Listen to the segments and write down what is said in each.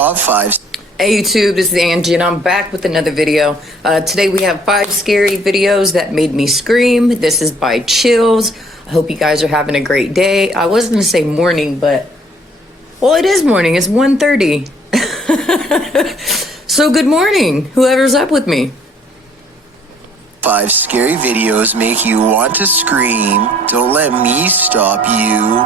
top 5. Hey YouTube, this is Angie and I'm back with another video. Today we have 5 scary videos that made me scream. This is by Chills. I hope you guys are having a great day. I was going to say morning, but well, it is morning. It's 1:30. So good morning, whoever's up with me. 5 scary videos make you want to scream. Don't let me stop you.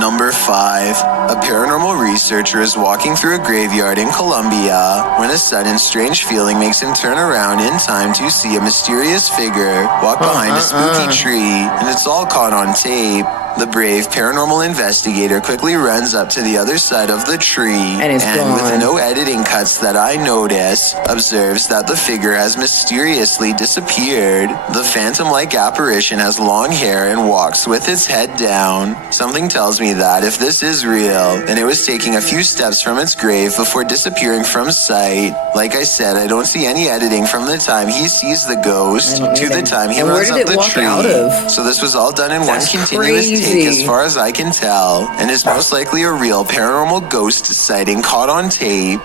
Number 5. A paranormal researcher is walking through a graveyard in Colombia when a sudden strange feeling makes him turn around in time to see a mysterious figure walk behind a spooky tree, and it's all caught on tape. The brave paranormal investigator quickly runs up to the other side of the tree and with no editing cuts that I notice, observes that the figure has mysteriously disappeared. The phantom-like apparition has long hair and walks with its head down. Something tells me that if this is real, then it was taking a few steps from its grave before disappearing from sight. Like I said, I don't see any editing from the time he sees the ghost to the time he runs up the tree. So this was all done in one continuous take as far as I can tell, and is most likely a real paranormal ghost sighting caught on tape.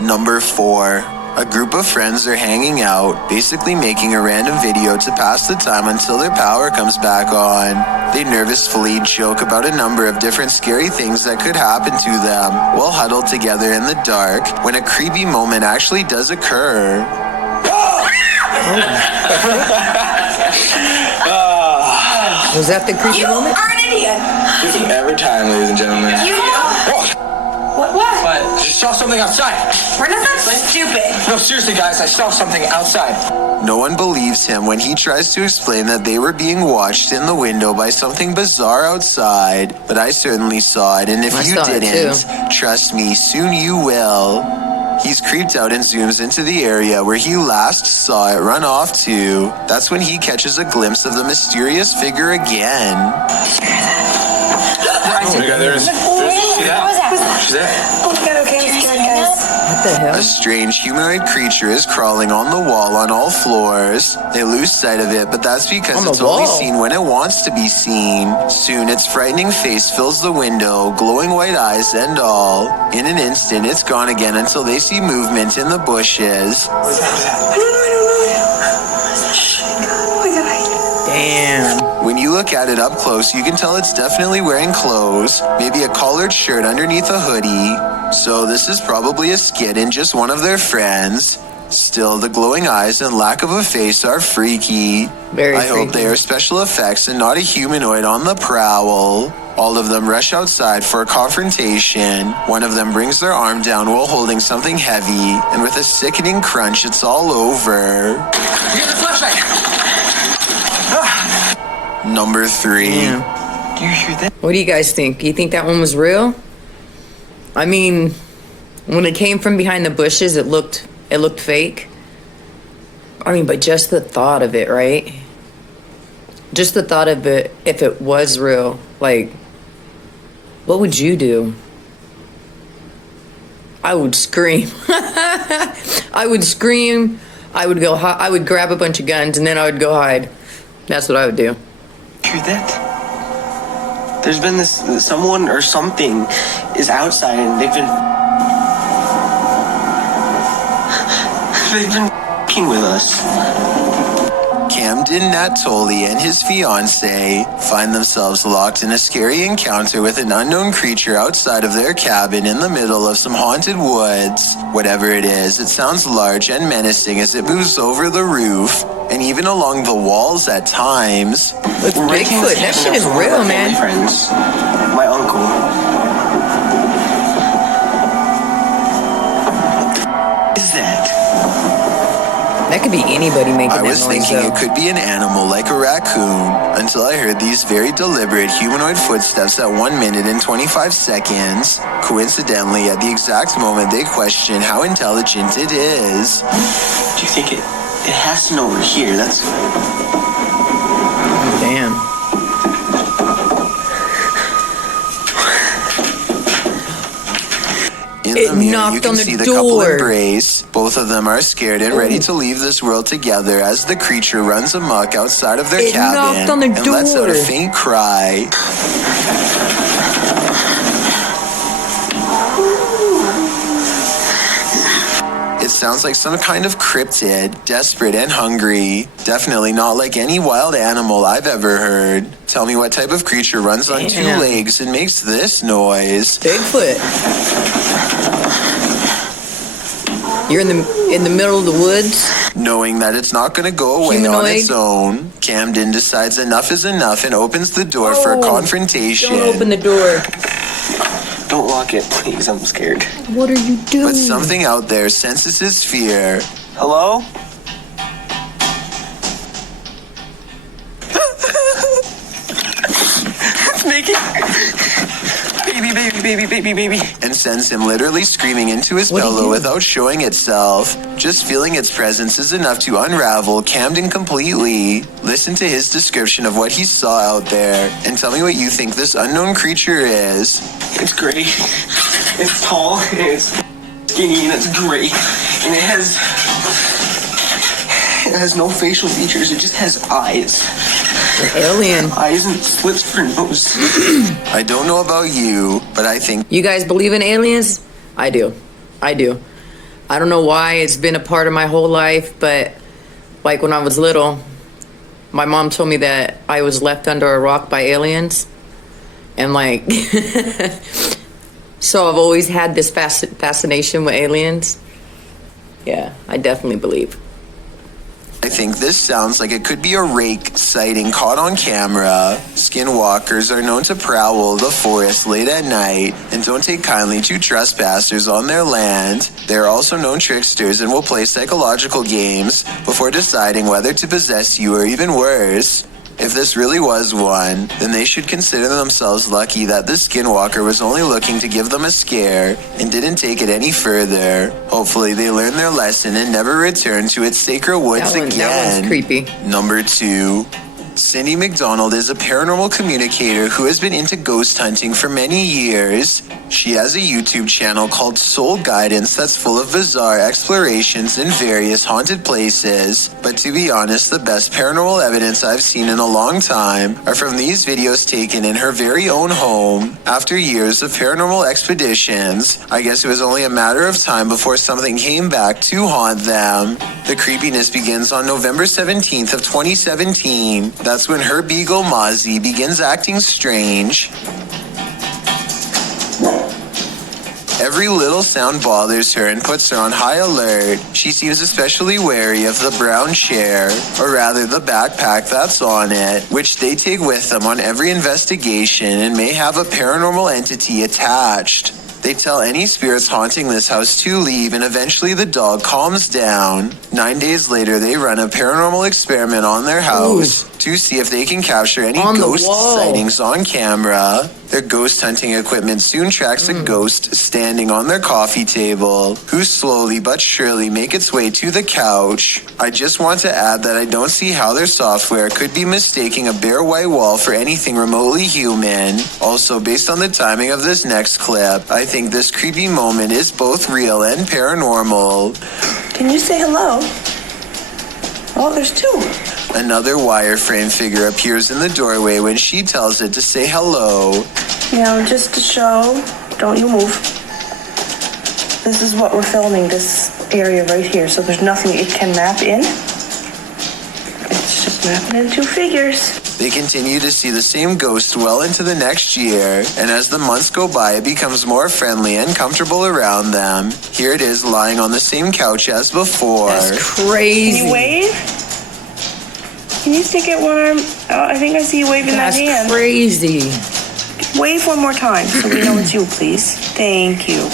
Number 4. A group of friends are hanging out, basically making a random video to pass the time until their power comes back on. They nervously joke about a number of different scary things that could happen to them while huddled together in the dark when a creepy moment actually does occur. Was that the creepy moment? You are an idiot. This is every time, ladies and gentlemen. You What? I just saw something outside. We're not that stupid. No, seriously, guys, I saw something outside. No one believes him when he tries to explain that they were being watched in the window by something bizarre outside. But I certainly saw it, and if you didn't, trust me, soon you will. He's creeped out and zooms into the area where he last saw it run off to. That's when he catches a glimpse of the mysterious figure again. Oh my God, there's see that? She's there. Oh my God, okay, I'm scared, guys. What the hell? A strange humanoid creature is crawling on the wall on all floors. They lose sight of it, but that's because it's only seen when it wants to be seen. Soon, its frightening face fills the window, glowing white eyes and all. In an instant, it's gone again until they see movement in the bushes. What's that? I don't know. Oh my God. Damn. When you look at it up close, you can tell it's definitely wearing clothes, maybe a collared shirt underneath a hoodie. So this is probably a skit in just one of their friends. Still, the glowing eyes and lack of a face are freaky. I hope they are special effects and not a humanoid on the prowl. All of them rush outside for a confrontation. One of them brings their arm down while holding something heavy, and with a sickening crunch, it's all over. Get the flashlight! Number 3. Do you hear that? What do you guys think? You think that one was real? I mean, when it came from behind the bushes, it looked fake. I mean, but just the thought of it, right? Just the thought of it, if it was real, like, what would you do? I would scream. I would scream. I would grab a bunch of guns and then I would go hide. That's what I would do. Hear that? There's been someone or something is outside and they've been f***ing with us. Camden Natoli and his fiancée find themselves locked in a scary encounter with an unknown creature outside of their cabin in the middle of some haunted woods. Whatever it is, it sounds large and menacing as it moves over the roof and even along the walls at times. It's Bigfoot. That shit is real, man. Friends, my uncle. What is that? That could be anybody making that noise. I was thinking it could be an animal like a raccoon until I heard these very deliberate humanoid footsteps at 1 minute and 25 seconds. Coincidentally, at the exact moment they question how intelligent it is. Do you think it has to know we're here? That's... Damn. In the mirror, you can see the couple embrace. Both of them are scared and ready to leave this world together as the creature runs amok outside of their cabin and lets out a faint cry. sounds like some kind of cryptid, desperate and hungry. Definitely not like any wild animal I've ever heard. Tell me what type of creature runs on two Damn. legs and makes this noise. Bigfoot. You're in the middle of the woods. Knowing that it's not going to go away on Humanoid. its own, Camden decides enough is enough and opens the door for a Oh, confrontation. Don't open the door. Don't lock it, please. I'm scared. What are you doing? But something out there senses his fear. Hello? It's making... Baby. And sends him literally screaming into his What'd he pillow do? without showing itself. Just feeling its presence is enough to unravel Camden completely. Listen to his description of what he saw out there and tell me what you think this unknown creature is. It's gray. It's tall. It's skinny and it's gray. And it has no facial features. It just has eyes. Alien. Eyes and slits for nose. I don't know about you, but I think You guys believe in aliens? I do. I don't know why. It's been a part of my whole life, but like when I was little, my mom told me that I was left under a rock by aliens. And like, so I've always had this fascination with aliens. Yeah, I definitely believe. I think this sounds like it could be a rake sighting caught on camera. Skinwalkers are known to prowl the forest late at night and don't take kindly to trespassers on their land. They're also known tricksters and will play psychological games before deciding whether to possess you or even worse. If this really was one, then they should consider themselves lucky that this skinwalker was only looking to give them a scare and didn't take it any further. Hopefully they learn their lesson and never return to its sacred woods That again. one's creepy. Number 2. Cindy McDonald is a paranormal communicator who has been into ghost hunting for many years. She has a YouTube channel called Soul Guidance that's full of bizarre explorations in various haunted places. But to be honest, the best paranormal evidence I've seen in a long time are from these videos taken in her very own home. After years of paranormal expeditions, I guess it was only a matter of time before something came back to haunt them. The creepiness begins on November 17th of 2017. That's when her beagle Mozzie begins acting strange. Every little sound bothers her and puts her on high alert. She seems especially wary of the brown chair, or rather the backpack that's on it, which they take with them on every investigation and may have a paranormal entity attached. They tell any spirits haunting this house to leave, and eventually the dog calms down. 9 days later, they run a paranormal experiment on their house to see if they can capture any On the ghost wall. sightings on camera. Their ghost hunting equipment soon tracks a ghost standing on their coffee table, who slowly but surely make its way to the couch. I just want to add that I don't see how their software could be mistaking a bare white wall for anything remotely human. Also, based on the timing of this next clip, I think this creepy moment is both real and paranormal. Can you say hello? Oh, there's two. Another wireframe figure appears in the doorway when she tells it to say hello. Now, just to show, don't you move. This is what we're filming, this area right here. So there's nothing it can map in. It's just mapping in two figures. They continue to see the same ghost well into the next year, and as the months go by, it becomes more friendly and comfortable around them. Here it is lying on the same couch as before. That's crazy. Can you wave? Can you stick it one arm? Oh, I think I see you waving That's that hand. crazy. Wave one more time so we know it's you, please. Thank you.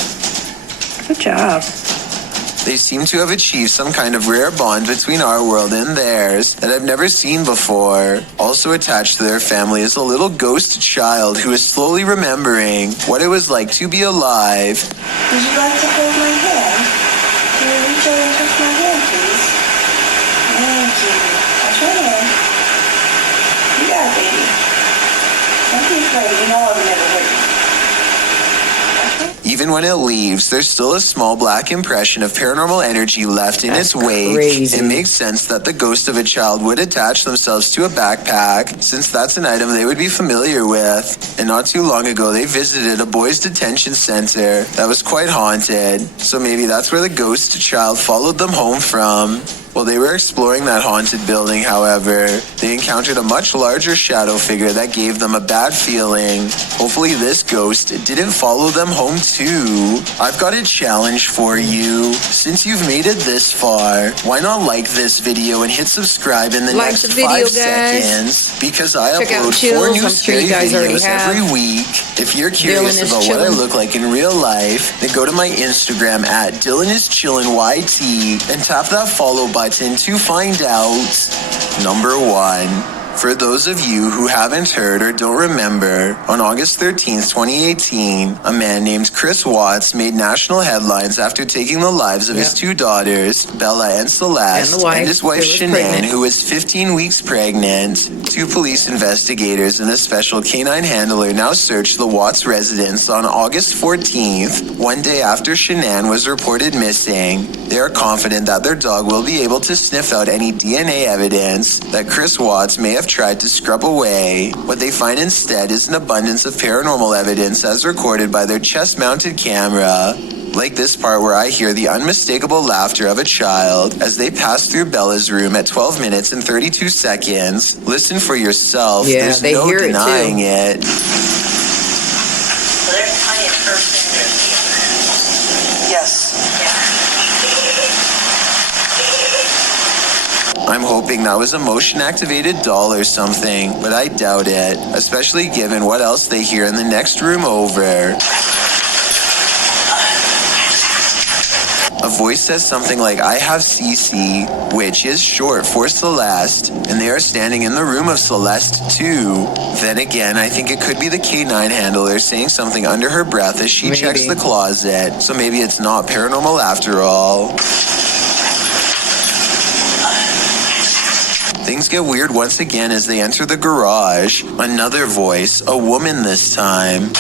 Good job. They seem to have achieved some kind of rare bond between our world and theirs that I've never seen before. Also attached to their family is a little ghost child who is slowly remembering what it was like to be alive. Would you like to hold my hand? Can you reach over and touch my hand, please? Thank you. Touch my hand. You got it, baby. Don't be afraid. You know I would never hurt you. Even when it leaves, there's still a small black impression of paranormal energy left in its wake. Crazy. It makes sense that the ghost of a child would attach themselves to a backpack, since that's an item they would be familiar with. And not too long ago, they visited a boys' detention center that was quite haunted, so maybe that's where the ghost child followed them home from. While they were exploring that haunted building, however, they encountered a much larger shadow figure that gave them a bad feeling. Hopefully this ghost didn't follow them home too. I've got a challenge for you. Since you've made it this far, why not like this video and hit subscribe in the Like next the video, 5 guys. seconds? Because I Check out upload 4 Chills. new I'm sure scary you guys already videos have. every week. If you're curious Dylan is about what I chillin'. look like in real life, then go to my Instagram at DylanIsChillinYT and tap that follow button to find out. Number 1. For those of you who haven't heard or don't remember, on August 13th, 2018, a man named Chris Watts made national headlines after taking the lives of his 2 daughters, Bella and Celeste, And the wife, his wife who was Shanann, pregnant. who was 15 weeks pregnant. 2 police investigators and a special canine handler now search the Watts residence on August 14th, one day after Shanann was reported missing. They are confident that their dog will be able to sniff out any DNA evidence that Chris Watts may have tried to scrub away. What they find instead is an abundance of paranormal evidence as recorded by their chest-mounted camera. Like this part where I hear the unmistakable laughter of a child as they pass through Bella's room at 12 minutes and 32 seconds. Listen for yourself. Yeah, There's they no hear it, too. denying it. So there's plenty of person here. Yes. I'm hoping that was a motion-activated doll or something, but I doubt it, especially given what else they hear in the next room over. A voice says something like, "I have Cece," which is short for Celeste, and they are standing in the room of Celeste too. Then again, I think it could be the K9 handler saying something under her breath as she checks Maybe. the closet, so maybe it's not paranormal after all. Things get weird once again as they enter the garage. Another voice, a woman this time.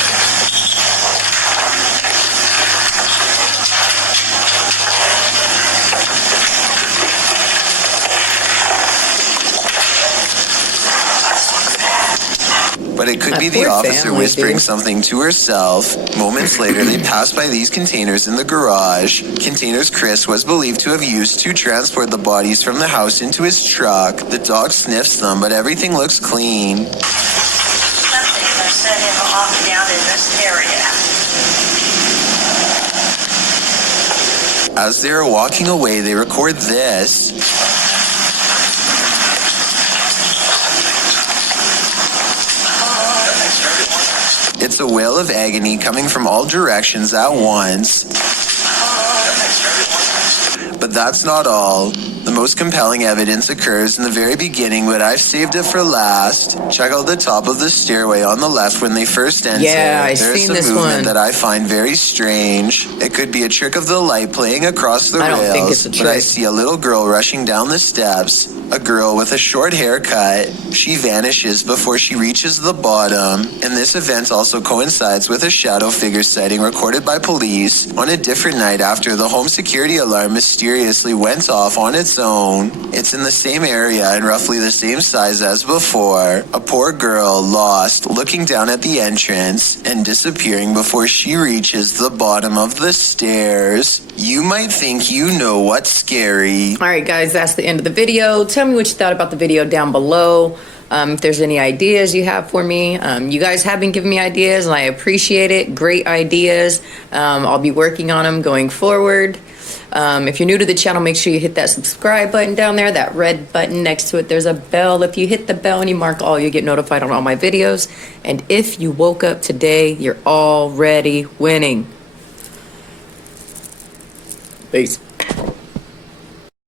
But it could That be the poor officer family, whispering dude. something to herself. Moments later, they pass by these containers in the garage. Containers Chris was believed to have used to transport the bodies from the house into his truck. The dog sniffs them, but everything looks clean. Something are setting off down in this area. As they are walking away, they record this. It's a wail of agony coming from all directions at once. But that's not all. The most compelling evidence occurs in the very beginning, but I've saved it for last. Check out the top of the stairway on the left when they first enter. Yeah, I've There's seen some this movement one. that I find very strange. It could be a trick of the light playing across the I don't rails, think it's a but I trick. see a little girl rushing down the steps. A girl with a short haircut. She vanishes before she reaches the bottom, and this event also coincides with a shadow figure sighting recorded by police on a different night after the home security alarm mysteriously went off on its own. It's in the same area and roughly the same size as before. A poor girl lost, looking down at the entrance and disappearing before she reaches the bottom of the stairs. You might think you know what's scary. All right, guys, that's the end of the video. Tell me what you thought about the video down below. If there's any ideas you have for me. You guys have been giving me ideas, and I appreciate it. Great ideas. I'll be working on them going forward. If you're new to the channel, make sure you hit that subscribe button down there, that red button next to it. There's a bell. If you hit the bell and you mark all, you get notified on all my videos. And if you woke up today, you're already winning. Peace.